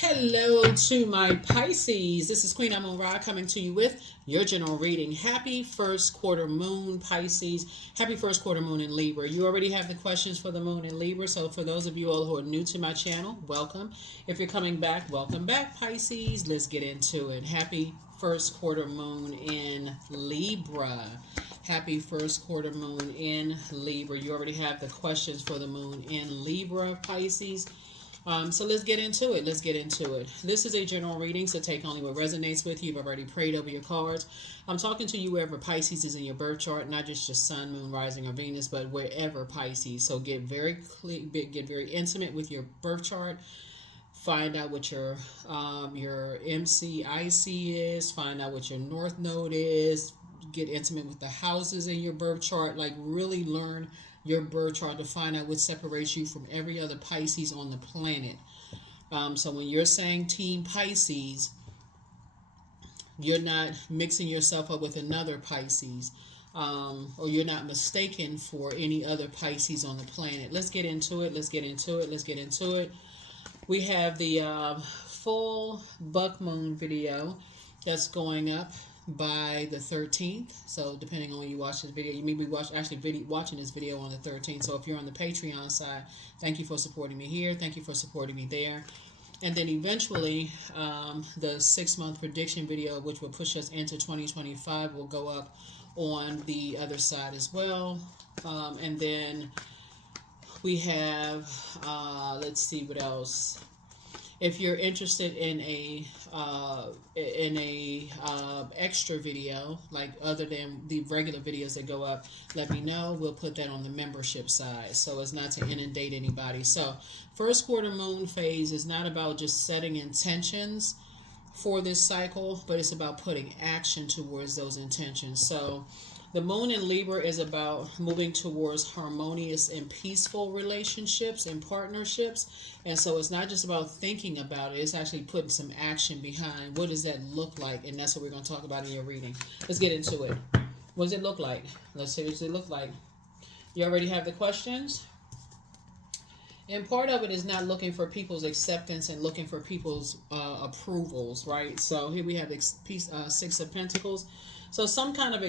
Hello to my Pisces. This is Queen Amun Ra coming to you with your general reading. Happy first quarter moon, Pisces. Happy first quarter moon in Libra. You already have the questions for the moon in Libra. So for those of you all who are new to my channel, welcome. If you're coming back, welcome back, Pisces. Let's get into it. Happy first quarter moon in Libra. Happy first quarter moon in Libra. You already have the questions for the moon in Libra, Pisces. So let's get into it. Let's get into it. This is a general reading, so take only what resonates with you. You've already prayed over your cards. I'm talking to you wherever Pisces is in your birth chart, not just your sun, moon, rising, or Venus, but wherever Pisces. So get very clear, get very intimate with your birth chart. Find out what your MCIC is. Find out what your North Node is. Get intimate with the houses in your birth chart. Like really learn your birth chart to find out what separates you from every other Pisces on the planet. So when you're saying Team Pisces, you're not mixing yourself up with another Pisces, or you're not mistaken for any other Pisces on the planet. Let's get into it. Let's get into it. Let's get into it. We have the full buck moon video that's going up by the 13th. So depending on when you watch this video, you may be watching this video on the 13th. So if you're on the Patreon side, thank you for supporting me here. Thank you for supporting me there. And then eventually, the 6-month prediction video, which will push us into 2025, will go up on the other side as well. And then we have, let's see what else. If you're interested in a extra video, like other than the regular videos that go up, let me know. We'll put that on the membership side, so as not to inundate anybody. So first quarter moon phase is not about just setting intentions for this cycle, but it's about putting action towards those intentions. So the moon in Libra is about moving towards harmonious and peaceful relationships and partnerships. And so it's not just about thinking about it, it's actually putting some action behind what does that look like. And that's what we're going to talk about in your reading. Let's get into it. What does it look like? Let's see what does it look like. You already have the questions? And part of it is not looking for people's acceptance and looking for people's approvals, right? So here we have Six of Pentacles. So some kind of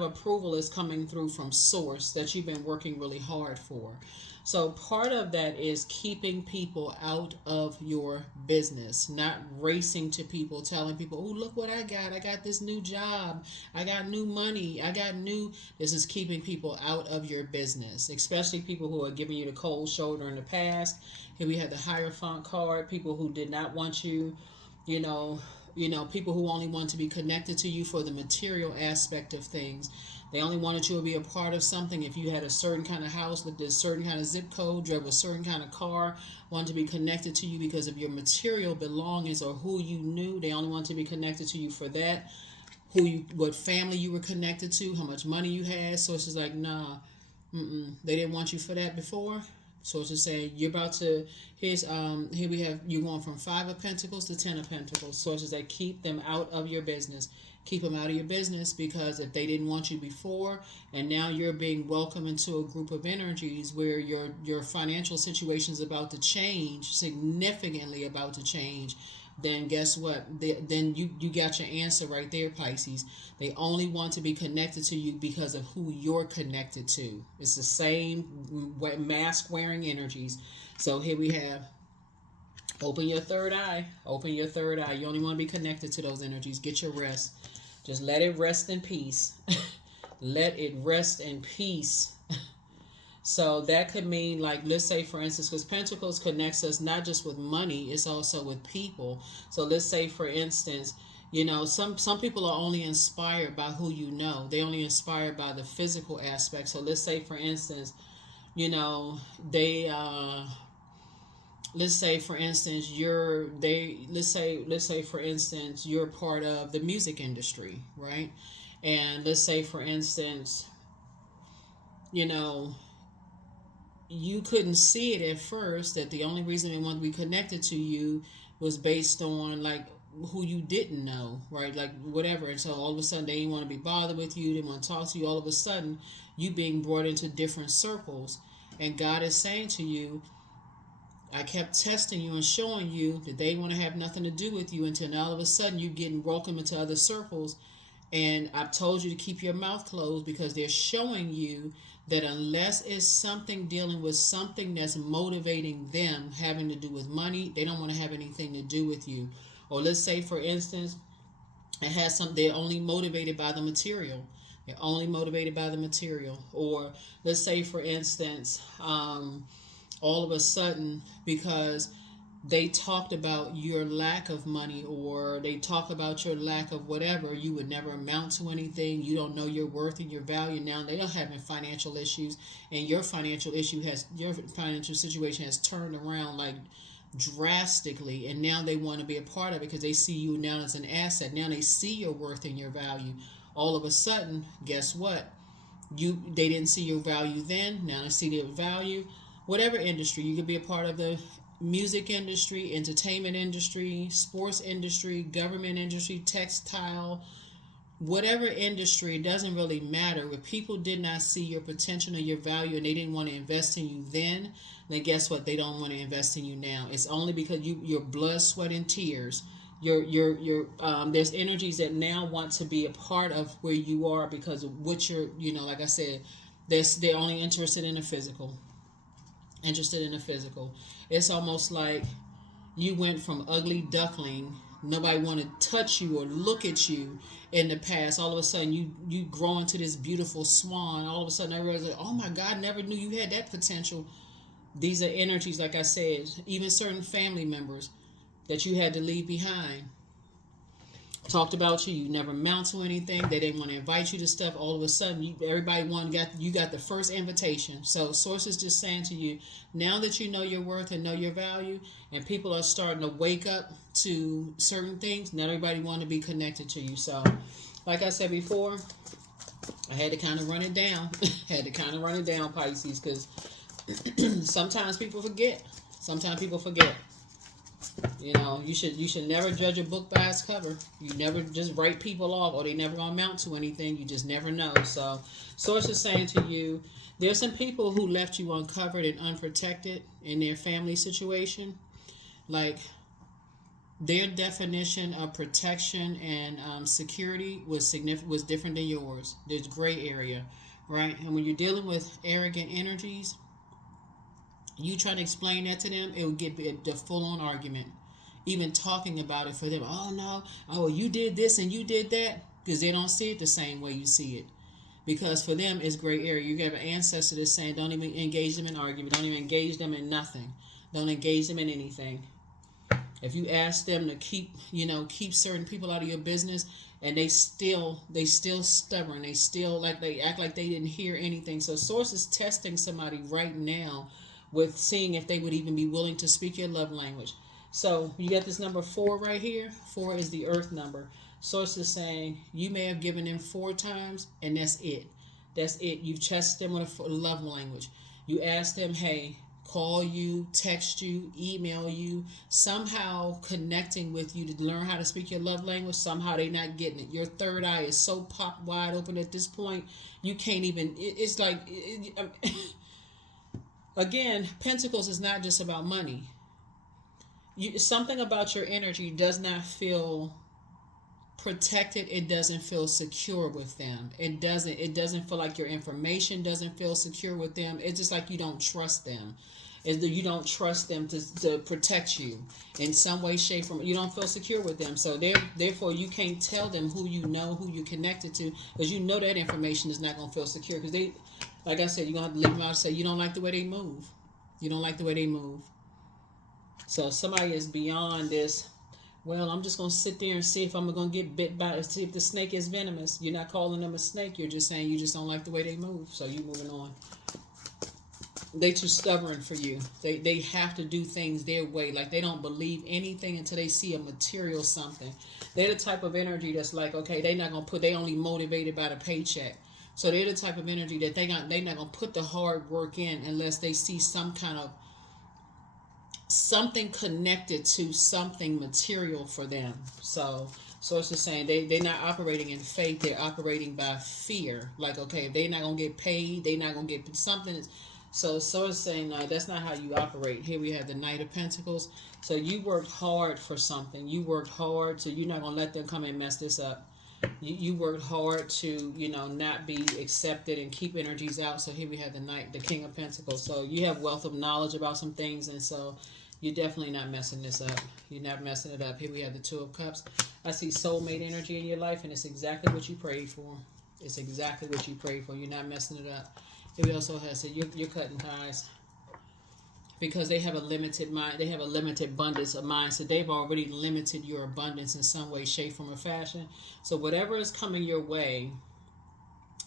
approval is coming through from source that you've been working really hard for. So part of that is keeping people out of your business, not racing to people, telling people, oh, look what I got. I got this new job. I got new money. This is keeping people out of your business, especially people who are giving you the cold shoulder in the past. Here we have the Hierophant card, people who did not want you, people who only want to be connected to you for the material aspect of things. They only wanted you to be a part of something if you had a certain kind of house, lived in a certain kind of zip code, drove a certain kind of car, wanted to be connected to you because of your material belongings or who you knew. They only wanted to be connected to you for that, what family you were connected to, how much money you had. So it's just like, nah, they didn't want you for that before. So it's just saying you're about to, here we have you going from 5 of Pentacles to 10 of Pentacles. So it's just like keep them out of your business. Keep them out of your business, because if they didn't want you before and now you're being welcomed into a group of energies where your financial situation is about to change, significantly about to change, then guess what? Then you got your answer right there, Pisces. They only want to be connected to you because of who you're connected to. It's the same mask wearing energies. So here we have open your third eye. Open your third eye. You only want to be connected to those energies. Get your rest. Just let it rest in peace. Let it rest in peace. So that could mean, like, let's say, for instance, because Pentacles connects us not just with money, it's also with people. So let's say, for instance, some people are only inspired by who you know. They're only inspired by the physical aspect. So let's say, for instance, let's say for instance you're part of the music industry, right? And let's say for instance, you couldn't see it at first, that the only reason they wanted to be connected to you was based on like who you didn't know, right? Like whatever. And so all of a sudden they didn't want to be bothered with you, they didn't want to talk to you. All of a sudden you being brought into different circles, and God is saying to you, I kept testing you and showing you that they want to have nothing to do with you until now all of a sudden you're getting welcomed into other circles. And I've told you to keep your mouth closed because they're showing you that unless it's something dealing with something that's motivating them, having to do with money, they don't want to have anything to do with you. Or let's say, for instance, it has some. They're only motivated by the material. They're only motivated by the material. Or let's say, for instance, all of a sudden, because they talked about your lack of money or they talk about your lack of whatever, you would never amount to anything, you don't know your worth and your value. Now they are having financial issues, and your financial situation has turned around like drastically, and now they want to be a part of it because they see you now as an asset. Now they see your worth and your value. All of a sudden, guess what? They didn't see your value then, now they see their value. Whatever industry, you could be a part of the music industry, entertainment industry, sports industry, government industry, textile, whatever industry, it doesn't really matter. If people did not see your potential or your value and they didn't want to invest in you then guess what? They don't want to invest in you now. It's only because your blood, sweat, and tears. There's energies that now want to be a part of where you are because of what like I said, they're only interested in the physical. Interested in the physical. It's almost like you went from ugly duckling, nobody want to touch you or look at you in the past. All of a sudden you grow into this beautiful swan. All of a sudden I realize, oh my God, never knew you had that potential. These are energies, like I said, even certain family members that you had to leave behind talked about you. You never amount to anything. They didn't want to invite you to stuff. All of a sudden, you got the first invitation. So Source is just saying to you, now that you know your worth and know your value, and people are starting to wake up to certain things, not everybody want to be connected to you. So, like I said before, I had to kind of run it down. Pisces, because sometimes people forget. You should never judge a book by its cover. You never just write people off or they never gonna amount to anything. You just never know. So Source is saying to you, there's some people who left you uncovered and unprotected in their family situation. Like their definition of protection and security was different than yours. There's gray area, right? And when you're dealing with arrogant energies, you try to explain that to them, it will get the full-on argument. Even talking about it for them, oh no, oh you did this and you did that, because they don't see it the same way you see it. Because for them, it's gray area. You have an ancestor that's saying, don't even engage them in argument. Don't even engage them in nothing. Don't engage them in anything. If you ask them to keep certain people out of your business, and they still stubborn. They act like they didn't hear anything. So Source is testing somebody right now with seeing if they would even be willing to speak your love language. So you got this number 4 right here. 4 is the earth number. Source is saying you may have given them 4 times, and that's it. You've tested them with a love language. You asked them, hey, call you, text you, email you, somehow connecting with you to learn how to speak your love language. Somehow they're not getting it. Your third eye is so popped wide open at this point, you can't even, it's like, again, Pentacles is not just about money. Something about your energy does not feel protected. It doesn't feel secure with them. It doesn't feel like your information doesn't feel secure with them. It's just like you don't trust them. You don't trust them to protect you in some way, shape, or you don't feel secure with them. So therefore, you can't tell them who you're connected to, because you know that information is not going to feel secure. Because they, like I said, you're going to have to leave them out and say you don't like the way they move. You don't like the way they move. So somebody is beyond this. Well, I'm just going to sit there and see if I'm going to get bit by, see if the snake is venomous. You're not calling them a snake. You're just saying you just don't like the way they move. So you're moving on. They too stubborn for you. They have to do things their way. Like they don't believe anything until they see a material something. They're the type of energy that's like, okay, they only motivated by the paycheck. So they're the type of energy that they're not going to put the hard work in unless they see some kind of something connected to something material for them. So it's just saying they're not operating in faith. They're operating by fear. Like, okay, if they're not going to get paid, they're not going to get something. So it's saying that's not how you operate. Here we have the Knight of Pentacles. So you worked hard for something. You worked hard, so you're not gonna let them come and mess this up. You worked hard to, not be accepted and keep energies out. So here we have the Knight, the King of Pentacles. So you have wealth of knowledge about some things, and so you're definitely not messing this up. You're not messing it up. Here we have the Two of Cups. I see soulmate energy in your life, and it's exactly what you prayed for. It's exactly what you prayed for. You're not messing it up. Here we also have said you're cutting ties because they have a limited mind. They have a limited abundance of mind, so they've already limited your abundance in some way, shape, form, or fashion. So whatever is coming your way,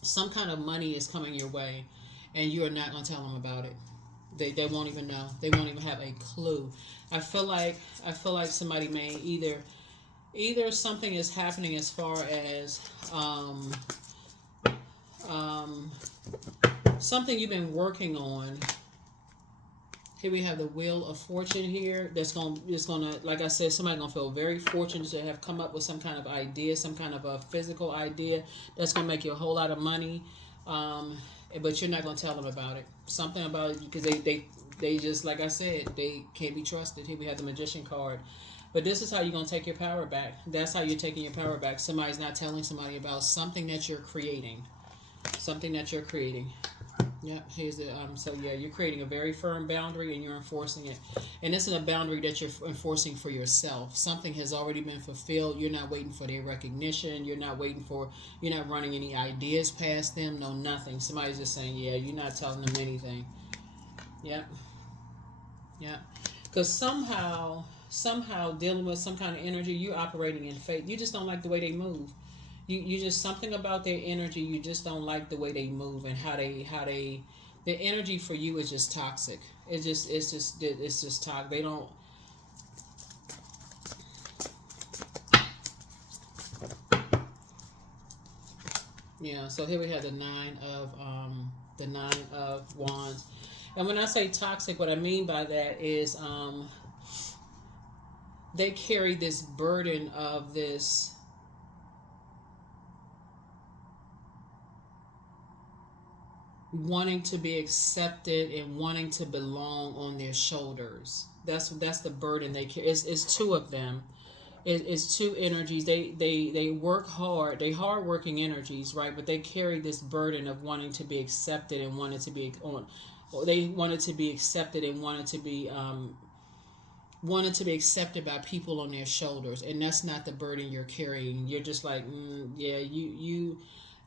some kind of money is coming your way, and you are not going to tell them about it. They won't even know. They won't even have a clue. I feel like somebody may either something is happening as far as something you've been working on. Here we have the Wheel of Fortune here. It's gonna, like I said, somebody's gonna feel very fortunate to have come up with some kind of idea, some kind of a physical idea that's gonna make you a whole lot of money. But you're not gonna tell them about it. Something about it, because they just, like I said, they can't be trusted. Here we have the Magician card. But this is how you're gonna take your power back. That's how you're taking your power back. Somebody's not telling somebody about something that you're creating. Something that you're creating. Yeah, here's the so yeah, you're creating a very firm boundary and you're enforcing it. And this is a boundary that you're enforcing for yourself. Something has already been fulfilled. You're not waiting for their recognition. You're not running any ideas past them. No, nothing. Somebody's just saying, yeah, you're not telling them anything. Yep. Yeah. Because somehow dealing with some kind of energy, you're operating in faith. You just don't like the way they move. You just, something about their energy, you just don't like the way they move and how they the energy for you is just toxic. It's just toxic. They don't. Yeah. So here we have the Nine of Wands, and when I say toxic, what I mean by that is they carry this burden of this. Wanting to be accepted and wanting to belong on their shoulders. That's the burden they carry. It's two of them. It's two energies. They work hard. They hardworking energies, right? But they carry this burden of wanting to be accepted and wanted to be on. They wanted to be accepted and wanted to be accepted by people on their shoulders, and that's not the burden you're carrying. You're just like, yeah, you.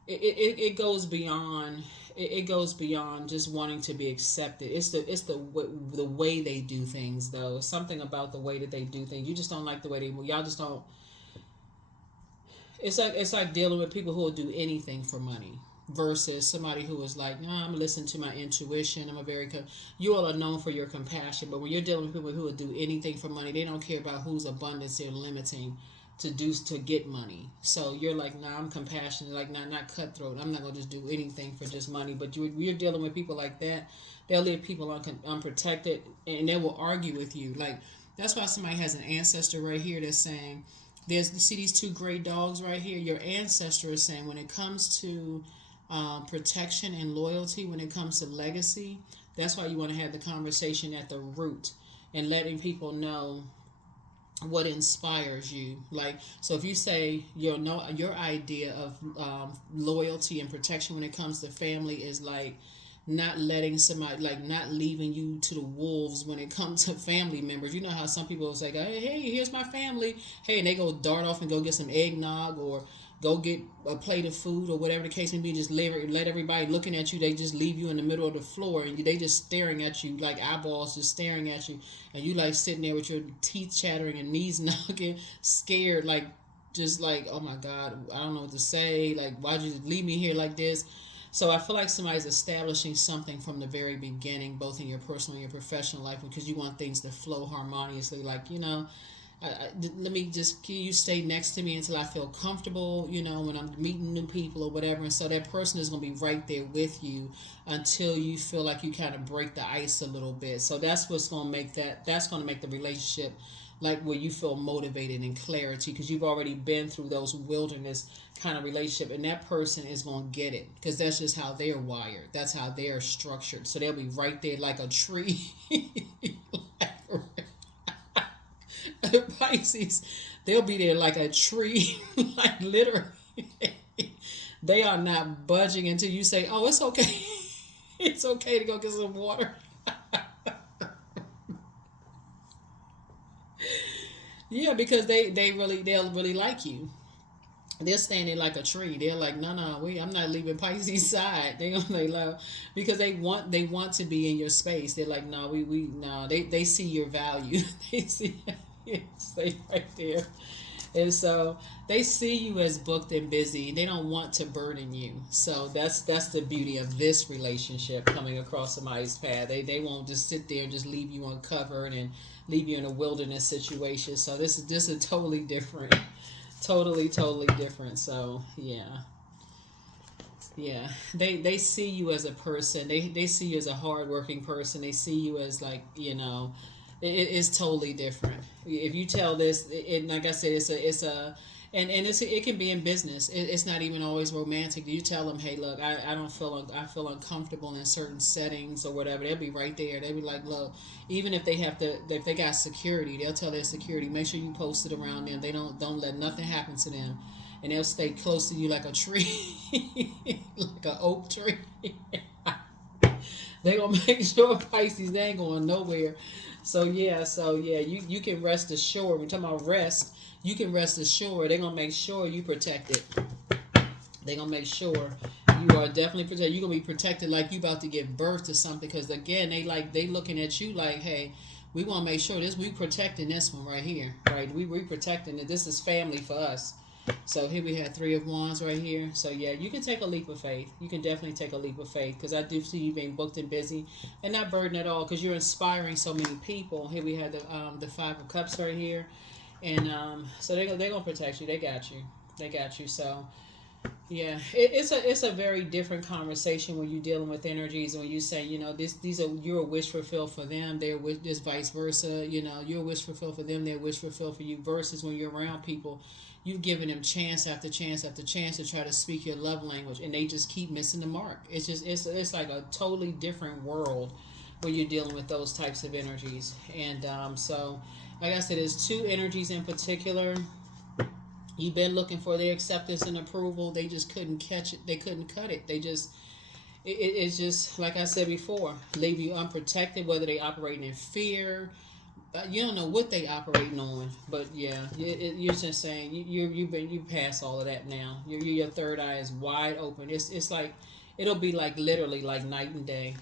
It goes beyond. It goes beyond just wanting to be accepted. It's the way they do things, though. Something about the way that they do things. You just don't like the way they move. Y'all just don't. It's like dealing with people who will do anything for money versus somebody who is like, nah, I'm listening to my intuition. You all are known for your compassion, but when you're dealing with people who will do anything for money, they don't care about whose abundance they're limiting to get money. So you're like, nah, I'm compassionate, like not cutthroat. I'm not gonna just do anything for just money. But you're dealing with people like that. They'll leave people unprotected, and they will argue with you. Like, that's why somebody has an ancestor right here that's saying, you see these two gray dogs right here. Your ancestor is saying, when it comes to protection and loyalty, when it comes to legacy, that's why you want to have the conversation at the root and letting people know what inspires you. Like, so if you say your idea of loyalty and protection when it comes to family is like not letting somebody, like not leaving you to the wolves when it comes to family members. You know how some people will say, hey, here's my family, hey, and they go dart off and go get some eggnog or go get a plate of food or whatever the case may be. Just let everybody looking at you. They just leave you in the middle of the floor and they just staring at you like eyeballs, just staring at you, and you like sitting there with your teeth chattering and knees knocking, scared, like just like, oh my God, I don't know what to say. Like, why'd you leave me here like this? So I feel like somebody's establishing something from the very beginning, both in your personal and your professional life, because you want things to flow harmoniously. Like, let me just, can you stay next to me until I feel comfortable, when I'm meeting new people or whatever. And so that person is going to be right there with you until you feel like you kind of break the ice a little bit. So that's what's going to make that's going to make the relationship like where you feel motivated and clarity because you've already been through those wilderness kind of relationship, and that person is going to get it because that's just how they're wired. That's how they're structured. So they'll be right there like a tree. Pisces, they'll be there like a tree, like literally. They are not budging until you say, "Oh, it's okay. It's okay to go get some water." Yeah, because they'll really like you. They're standing like a tree. They're like, no, no, I'm not leaving Pisces side. They gonna lay low because they want to be in your space. They're like, no, we no. They see your value. They see stay right there, and so they see you as booked and busy. They don't want to burden you. So that's the beauty of this relationship coming across somebody's path. They won't just sit there and just leave you uncovered and leave you in a wilderness situation. So this is just a totally different, totally different. So yeah, they see you as a person. They see you as a hardworking person. They see you as like it is totally different. If you tell this, like I said, it can be in business. It's not even always romantic. You tell them, hey, look, I don't I feel uncomfortable in certain settings or whatever. They'll be right there. They'll be like, look, even if if they got security, they'll tell their security, make sure you post it around them. They don't let nothing happen to them, and they'll stay close to you like a tree, like an oak tree. They gonna make sure Pisces they ain't going nowhere. So yeah, you can rest assured. We're talking about rest. You can rest assured. They're gonna make sure you protected. They're gonna make sure you are definitely protected. You're gonna be protected like you about to give birth to something. Because again, they looking at you like, hey, we want to make sure we protecting this one right here, right? We protecting it. This is family for us. So here we have 3 of Wands right here. So yeah, you can take a leap of faith. You can definitely take a leap of faith because I do see you being booked and busy and not burdened at all because you're inspiring so many people. Here we have the 5 of Cups right here, and so they're gonna protect you. They got you. They got you. So yeah, it's a very different conversation when you're dealing with energies and when you say these are you're a wish fulfilled for them. They're this vice versa. You're a wish fulfilled for them. They're a wish fulfilled for you. Versus when you're around people. You've given them chance after chance after chance to try to speak your love language, and they just keep missing the mark. It's like a totally different world when you're dealing with those types of energies. And so, like I said, there's 2 energies in particular. You've been looking for their acceptance and approval. They just couldn't catch it. They couldn't cut it. It's just like I said before, leave you unprotected. Whether they operating in fear. You don't know what they operating on, but yeah, you're just saying you pass all of that now. Your third eye is wide open. It's like it'll be like literally like night and day.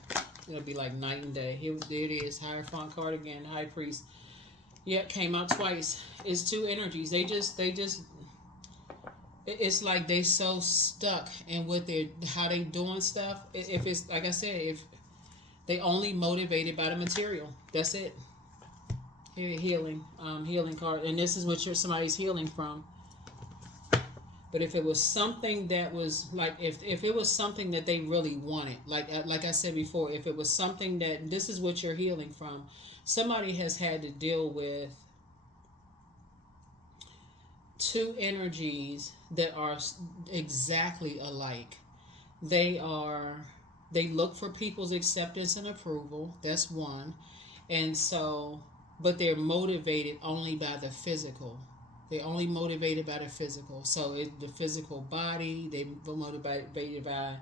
It'll be like night and day. There it is. Hierophant card again. High priest. Yeah, came out twice. It's 2 energies. They just. It's like they so stuck in how they doing stuff. If it's like I said, if they only motivated by the material, that's it. Healing card, and this is what somebody's healing from. But if it was something that was like, if it was something that they really wanted, like I said before, if it was something that this is what you're healing from, somebody has had to deal with 2 energies that are exactly alike. They look for people's acceptance and approval. That's one, and so. But they're motivated only by the physical. They're only motivated by the physical. So the physical body, they're motivated by,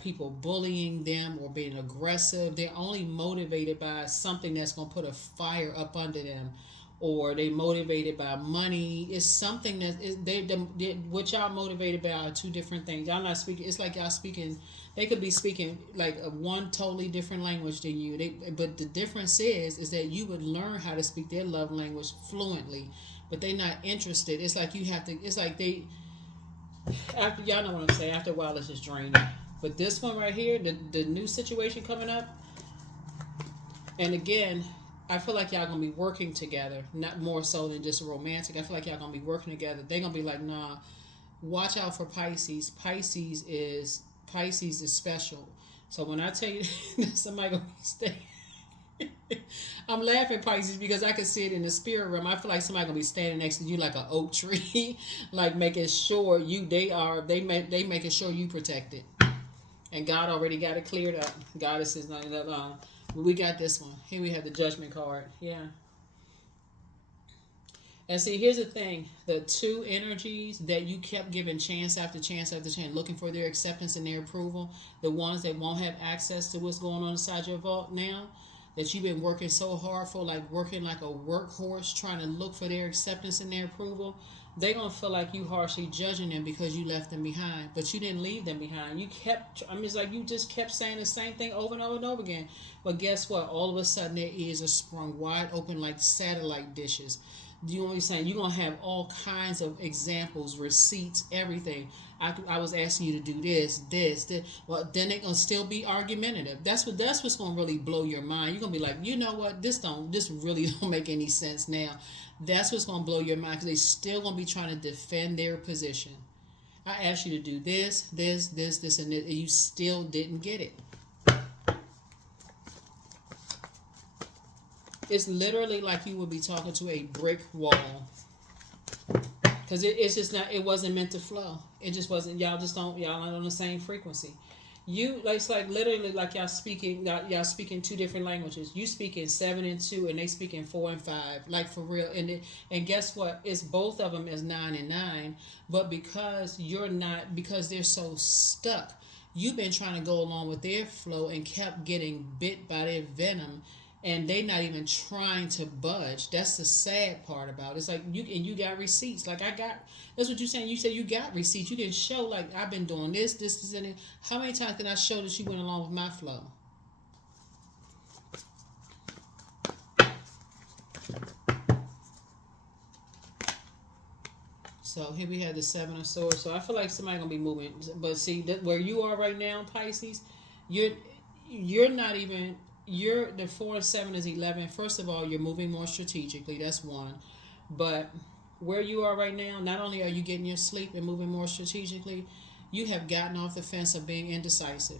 people bullying them or being aggressive. They're only motivated by something that's going to put a fire up under them. Or they motivated by money. It's something that what y'all motivated by are 2 different things. Y'all not speaking. It's like y'all speaking. They could be speaking like one totally different language than you. But the difference is that you would learn how to speak their love language fluently, but they're not interested. It's like you have to. It's like after y'all know what I'm saying. After a while, it's just draining. But this one right here, the new situation coming up, and again. I feel like y'all gonna be working together, not more so than just romantic. I feel like y'all gonna be working together. They're gonna be like, nah, watch out for Pisces. Pisces is special. So when I tell you somebody gonna stay, I'm laughing, Pisces, because I can see it in the spirit realm. I feel like somebody gonna be standing next to you like an oak tree, like making sure they making sure you protected. And God already got it cleared up. God is not that long. But we got this one. Here we have the judgment card. Yeah. And see, here's the thing: the two energies that you kept giving chance after chance after chance, looking for their acceptance and their approval, the ones that won't have access to what's going on inside your vault now, that you've been working so hard for, like working like a workhorse, trying to look for their acceptance and their approval, they're gonna feel like you harshly judging them because you left them behind. But you didn't leave them behind. You kept, I mean, it's like you just kept saying the same thing over and over and over again. But guess what? All of a sudden, their ears are sprung wide open like satellite dishes. You know what I'm saying? You're going to have all kinds of examples, receipts, everything. I was asking you to do this. Well, then they're going to still be argumentative. That's what's going to really blow your mind. You're going to be like, you know what? This really don't make any sense now. That's what's going to blow your mind because they still going to be trying to defend their position. I asked you to do this, and this, and you still didn't get it. It's literally like you would be talking to a brick wall. Because it's just not, it wasn't meant to flow. It just wasn't, y'all not on the same frequency. It's like literally like y'all speaking two different languages. You speak in 7 and 2 and they speak in 4 and 5. Like for real. And guess what? It's both of them as 9 and 9. But because they're so stuck, you've been trying to go along with their flow and kept getting bit by their venom. And they not even trying to budge. That's the sad part about it. It's like you got receipts. Like that's what you're saying. You said you got receipts. You didn't show like I've been doing this, and it. How many times can I show that you went along with my flow? So here we have the 7 of Swords. So I feel like somebody gonna be moving. But see where you are right now, Pisces, you're not even. The 4 and 7 is 11. First of all, you're moving more strategically. That's one. But where you are right now, not only are you getting your sleep and moving more strategically, you have gotten off the fence of being indecisive.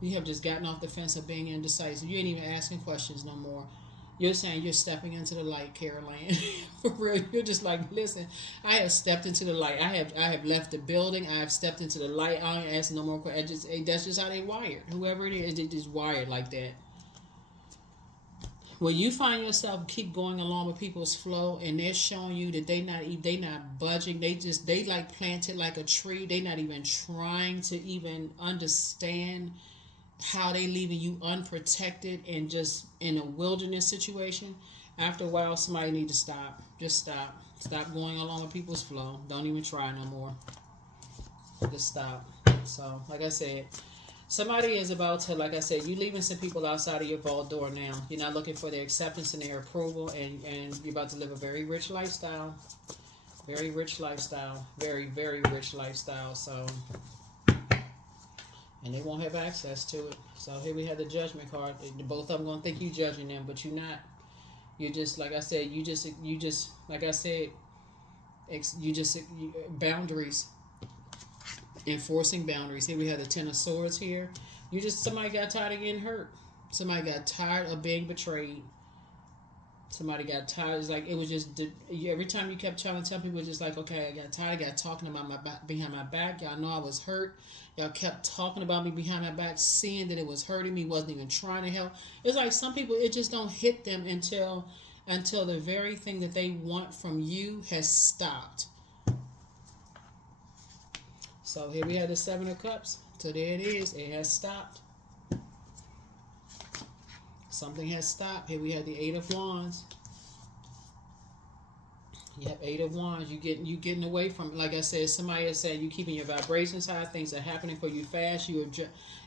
You have just gotten off the fence of being indecisive. You ain't even asking questions no more. You're saying you're stepping into the light, Caroline. For real, you're just like, listen, I have stepped into the light. I have left the building. I have stepped into the light. I ain't asking no more questions. That's just how they wired. Whoever it is, they just wired like that. When you find yourself keep going along with people's flow and they're showing you that they not budging, they like planted like a tree, they not even trying to even understand how they leaving you unprotected and just in a wilderness situation. After a while, somebody need to stop. Just stop going along with people's flow. Don't even try no more. Just stop. So like I said, somebody is about to, like I said, you leaving some people outside of your vault door now. You're not looking for their acceptance and their approval, and you're about to live a very rich lifestyle. Very rich lifestyle. Very, very rich lifestyle. So, and they won't have access to it. So here we have the Judgment card. Both of them going to think you judging them, but you're not. You're just, like I said, boundaries. Enforcing boundaries. Here we have the 10 of Swords here. Somebody got tired of getting hurt. Somebody got tired of being betrayed. Somebody got tired. It's like it was just every time you kept trying to tell people, just like, okay, I got tired. I got talking about my back, behind my back. Y'all know I was hurt. Y'all kept talking about me behind my back, seeing that it was hurting me. Wasn't even trying to help. It's like some people, it just don't hit them until the very thing that they want from you has stopped. So here we have the 7 of Cups. So there it is. It has stopped. Something has stopped. Here we have the 8 of Wands. Yep, 8 of Wands. You getting away from it. Like I said, somebody has said you keeping your vibrations high. Things are happening for you fast.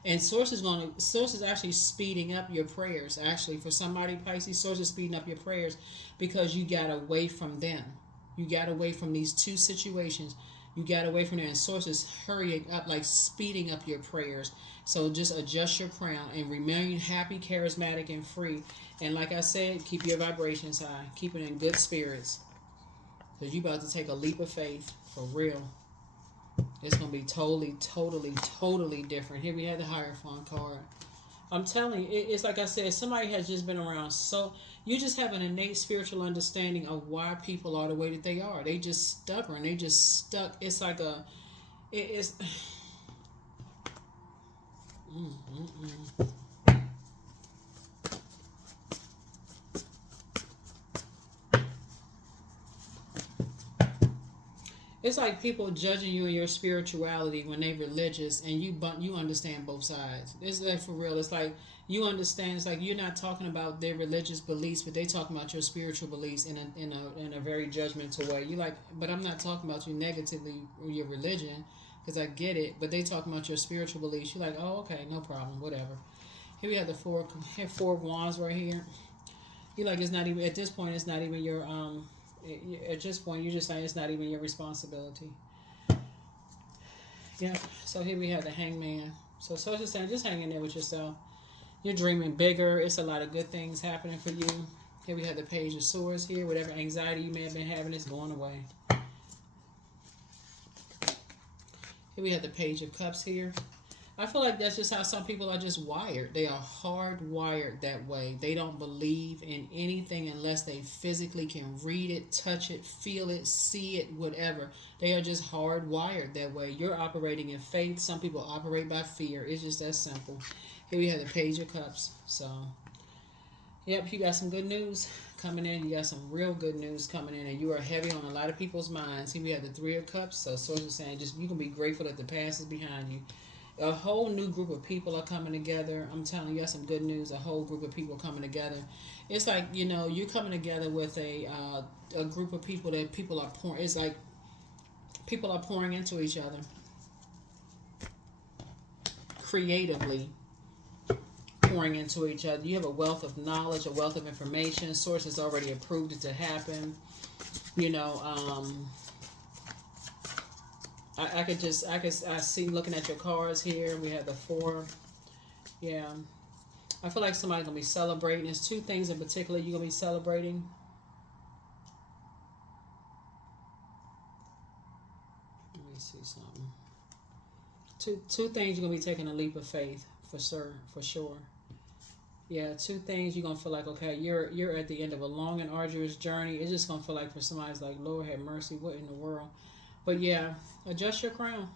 And Source is actually speeding up your prayers. Actually, for somebody, Pisces, Source is speeding up your prayers because you got away from them. You got away from these two situations. You got away from there, and Source is hurrying up, like speeding up your prayers. So just adjust your crown and remain happy, charismatic, and free. And like I said, keep your vibrations high. Keep it in good spirits. Because you're about to take a leap of faith, for real. It's going to be totally, totally, totally different. Here we have the Hierophant card. I'm telling you, it's like I said, somebody has just been around. So you just have an innate spiritual understanding of why people are the way that they are. They just stubborn. They just stuck. It's like it's. Mm, mm, mm. It's like people judging you in your spirituality when they religious and you understand both sides. It's like for real. It's like you understand. It's like you're not talking about their religious beliefs, but they talking about your spiritual beliefs in a very judgmental way. You like, but I'm not talking about you negatively or your religion because I get it. But they talking about your spiritual beliefs. You're like, oh, okay, no problem, whatever. Here we have the four of wands right here. You like it's not even at this point. It's not even your at this point, you're just saying it's not even your responsibility. Yeah. So here we have the hangman. So it's just saying, just hang in there with yourself. You're dreaming bigger. It's a lot of good things happening for you. Here we have the page of swords here. Whatever anxiety you may have been having is going away. Here we have the page of cups here. I feel like that's just how some people are just wired. They are hardwired that way. They don't believe in anything unless they physically can read it, touch it, feel it, see it, whatever. They are just hardwired that way. You're operating in faith. Some people operate by fear. It's just that simple. Here we have the page of cups. So, yep, you got some good news coming in. You got some real good news coming in, and you are heavy on a lot of people's minds. Here we have the three of cups. So, sort of saying, just you can be grateful that the past is behind you. A whole new group of people are coming together. I'm telling you, got some good news. A whole group of people coming together. It's like you're coming together with a group of people that people are pouring. It's like people are pouring into each other creatively, pouring into each other. You have a wealth of knowledge, a wealth of information. Sources already approved it to happen. You know. I see looking at your cards here. We have the four. Yeah. I feel like somebody's going to be celebrating. There's two things in particular you're going to be celebrating. Let me see something. Two things you're going to be taking a leap of faith for sure. Yeah, two things you're going to feel like, okay, you're at the end of a long and arduous journey. It's just going to feel like for somebody's like, Lord have mercy, what in the world? But yeah, adjust your crown.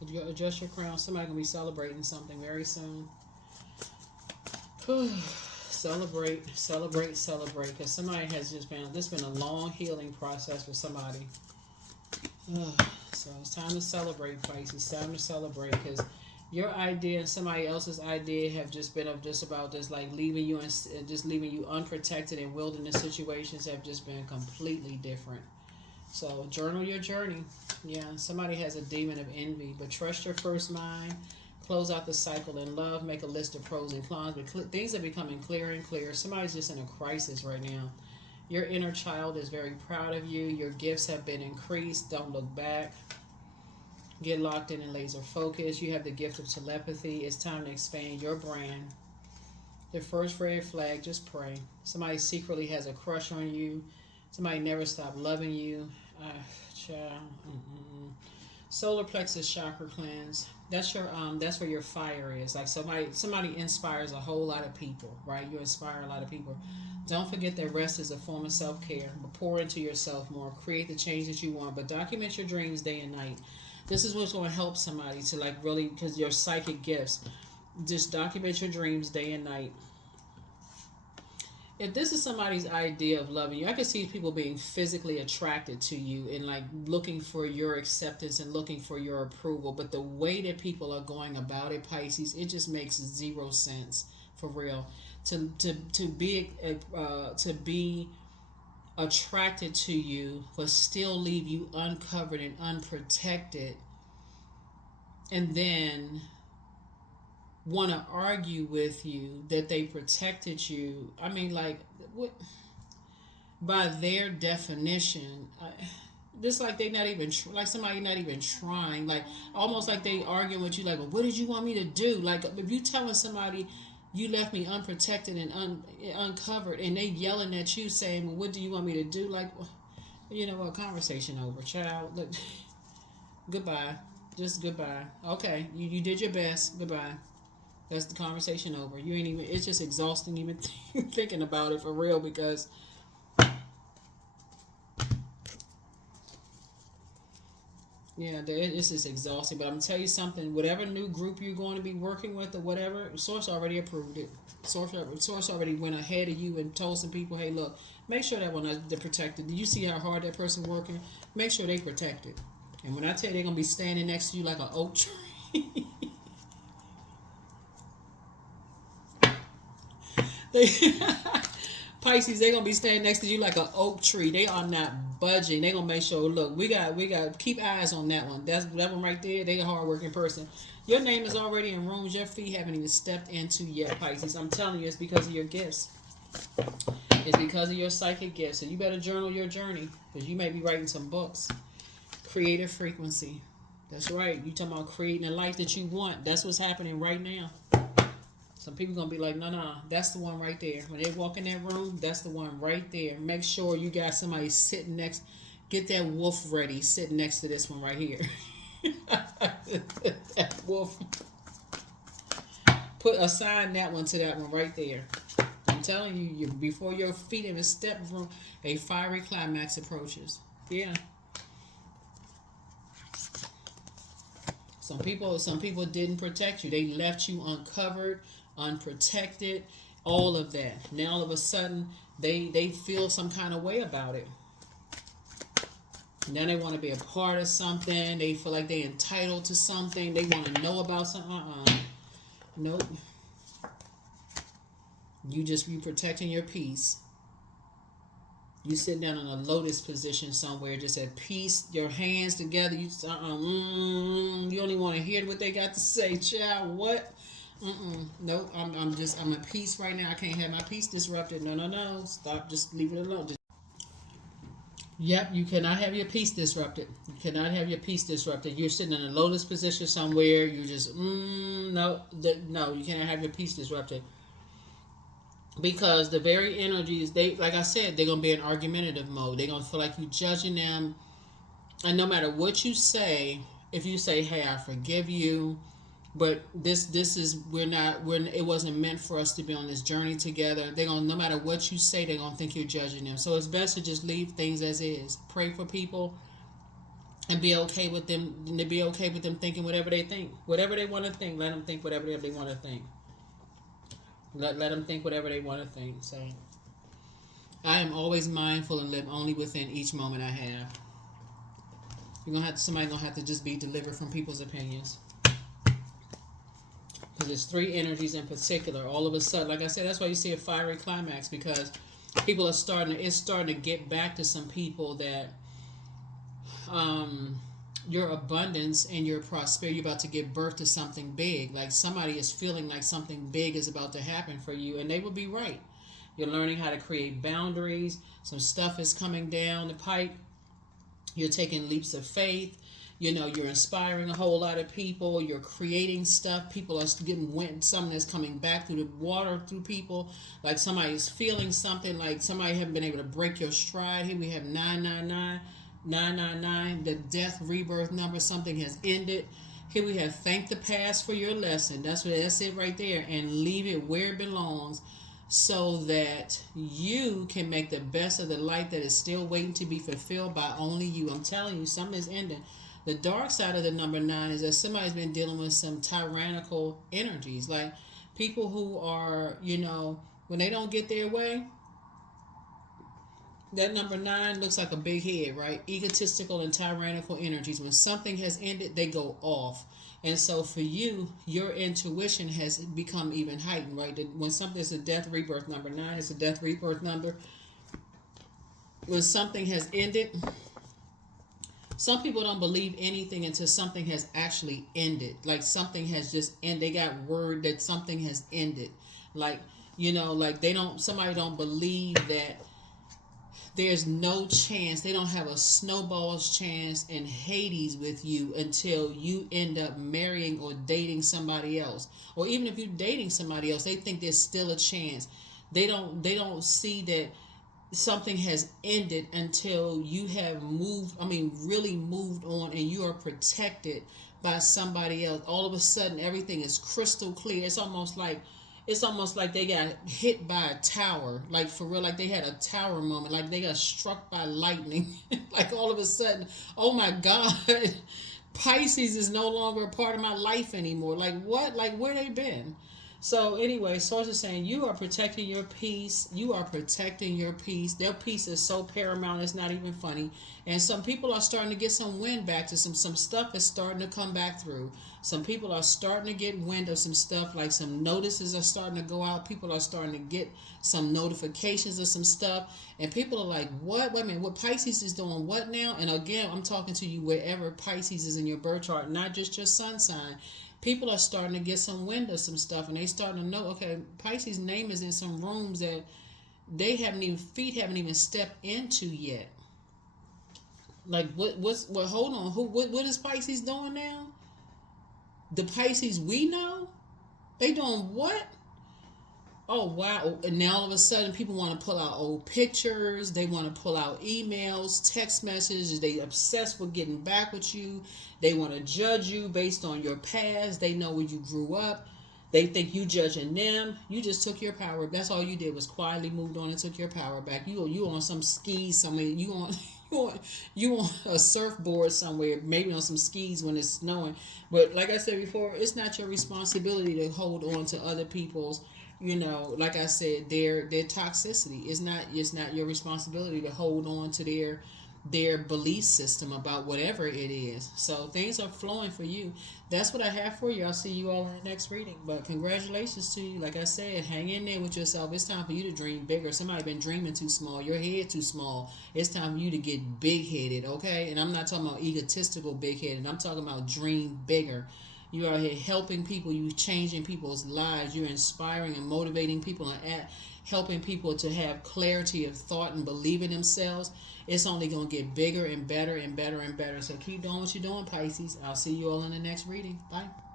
Adjust your crown. Somebody's going to be celebrating something very soon. Celebrate. Because somebody has this been a long healing process for somebody. So it's time to celebrate, Pisces. It's time to celebrate because your idea and somebody else's idea have just been about this, like leaving you and just leaving you unprotected in wilderness situations have just been completely different. So journal your journey. Yeah, somebody has a demon of envy, but trust your first mind. Close out the cycle in love. Make a list of pros and cons. But things are becoming clearer and clearer. Somebody's just in a crisis right now. Your inner child is very proud of you. Your gifts have been increased. Don't look back. Get locked in and laser focus. You have the gift of telepathy. It's time to expand your brand. The first red flag, just pray. Somebody secretly has a crush on you. Somebody never stopped loving you. Child. Solar plexus chakra cleanse. That's where your fire is. Like somebody inspires a whole lot of people, right? You inspire a lot of people. Don't forget that rest is a form of self-care. But pour into yourself more. Create the change that you want. But document your dreams day and night. This is what's going to help somebody to like really, because your psychic gifts. Just document your dreams day and night. If this is somebody's idea of loving you, I can see people being physically attracted to you and like looking for your acceptance and looking for your approval. But the way that people are going about it, Pisces, it just makes zero sense for real. To be attracted to you but still leave you uncovered and unprotected, and then want to argue with you that they protected you. I mean, like, what? By their definition, just like they not even like somebody not even trying, like almost like they arguing with you, like, well, what did you want me to do? Like, if you telling somebody you left me unprotected and uncovered, and they yelling at you saying, well, what do you want me to do? Like, you know what? Conversation over, child. Look, goodbye. Just goodbye. Okay, you did your best. Goodbye. That's the conversation over. You ain't even. It's just exhausting even thinking about it for real because yeah, it's just exhausting. But I'm gonna tell you something. Whatever new group you're going to be working with or whatever, Source already approved it. Source already went ahead of you and told some people, hey, look, make sure that one they're protected. Do you see how hard that person working? Make sure they protected. And when I tell you they're gonna be standing next to you like an oak tree, they Pisces, they're gonna be standing next to you like an oak tree. They are not budging. They gonna make sure. Look, we got keep eyes on that one. That one right there. They a hardworking person. Your name is already in rooms your feet haven't even stepped into yet, Pisces. I'm telling you, it's because of your gifts. It's because of your psychic gifts. So you better journal your journey because you may be writing some books. Creative frequency. That's right. You talking about creating a life that you want. That's what's happening right now. Some people gonna be like, no, that's the one right there. When they walk in that room, that's the one right there. Make sure you got somebody sitting next. Get that wolf ready, sitting next to this one right here. That wolf. Assign that one to that one right there. I'm telling you, before your feet in a step room, a fiery climax approaches. Yeah. Some people didn't protect you. They left you uncovered, unprotected, all of that. Now all of a sudden they feel some kind of way about it. Now they want to be a part of something. They feel like they're entitled to something. They want to know about something. Nope. You protecting your peace. You sit down in a lotus position somewhere, just at peace, your hands together. You you only want to hear what they got to say, child. What? Nope. I'm at peace right now. I can't have my peace disrupted. No. Stop. Just leave it alone. Yep, you cannot have your peace disrupted. You cannot have your peace disrupted. You're sitting in a lotus position somewhere. You just no. You cannot have your peace disrupted. Because the very energies, they, like I said, they're gonna be in argumentative mode. They're gonna feel like you judging them, and no matter what you say, if you say, "Hey, I forgive you," but this is it wasn't meant for us to be on this journey together. They're gonna, no matter what you say, they're gonna think you're judging them. So it's best to just leave things as is. Pray for people, and be okay with them. And to be okay with them thinking whatever they think, whatever they want to think. Let them think whatever they want to think. Let them think whatever they want to think. So I am always mindful and live only within each moment I have. Somebody gonna have to just be delivered from people's opinions. Because there's three energies in particular. All of a sudden, like I said, that's why you see a fiery climax, because people are starting to get back to some people that your abundance and your prosperity, you're about to give birth to something big. Like somebody is feeling like something big is about to happen for you, and they will be right. You're learning how to create boundaries. Some stuff is coming down the pipe. You're taking leaps of faith. You're inspiring a whole lot of people. You're creating stuff. People are getting something that's coming back through the water, through people. Like somebody is feeling something, like somebody haven't been able to break your stride. Here we have 999. 999, the death rebirth number. Something has ended. Here we have thank the past for your lesson. That's it right there, and leave it where it belongs, so that you can make the best of the life that is still waiting to be fulfilled by only you. I'm telling you, something is ending. The dark side of the number 9 is that somebody's been dealing with some tyrannical energies, like people who are, when they don't get their way. That number 9 looks like a big head, right? Egotistical and tyrannical energies. When something has ended, they go off. And so for you, your intuition has become even heightened, right? When something is a death rebirth number, 9 is a death rebirth number. When something has ended, some people don't believe anything until something has actually ended. Like something has just ended. They got word that something has ended. Like, somebody don't believe that there's no chance. They don't have a snowball's chance in Hades with you until you end up marrying or dating somebody else. Or even if you're dating somebody else, they think there's still a chance. They don't see that something has ended until you have moved, I mean, really moved on, and you are protected by somebody else. All of a sudden, everything is crystal clear. It's almost like they got hit by a tower, like for real, like they had a tower moment, like they got struck by lightning. Like all of a sudden, oh my God, Pisces is no longer a part of my life anymore. Like what? Like where they been? So anyway, Source is saying you are protecting your peace. You are protecting your peace. Their peace is so paramount, it's not even funny. And some people are starting to get some wind back to some stuff is starting to come back through. Some people are starting to get wind of some stuff, like some notices are starting to go out. People are starting to get some notifications of some stuff. And people are like, what? Wait a minute, what Pisces is doing what now? And again, I'm talking to you wherever Pisces is in your birth chart, not just your sun sign. People are starting to get some wind of some stuff, and they starting to know, okay, Pisces' name is in some rooms that feet haven't even stepped into yet. Like hold on, what is Pisces doing now? The Pisces we know, they doing what? Oh wow. And now all of a sudden people want to pull out old pictures, they want to pull out emails, text messages, they obsessed with getting back with you. They want to judge you based on your past. They know where you grew up. They think you judging them. You just took your power. That's all you did was quietly moved on and took your power back. You on some skis somewhere. You on a surfboard somewhere, maybe on some skis when it's snowing. But like I said before, it's not your responsibility to hold on to other people's, like I said, their toxicity. It's not your responsibility to hold on to their belief system about whatever it is. So things are flowing for you. That's what I have for you. I'll see you all in the next reading. But congratulations to you. Like I said, hang in there with yourself. It's time for you to dream bigger. Somebody been dreaming too small. Your head too small. It's time for you to get big headed, okay? And I'm not talking about egotistical big headed. I'm talking about dream bigger. You are here helping people. You changing people's lives. You're inspiring and motivating people and helping people to have clarity of thought and believe in themselves. It's only going to get bigger and better and better and better. So keep doing what you're doing, Pisces. I'll see you all in the next reading. Bye.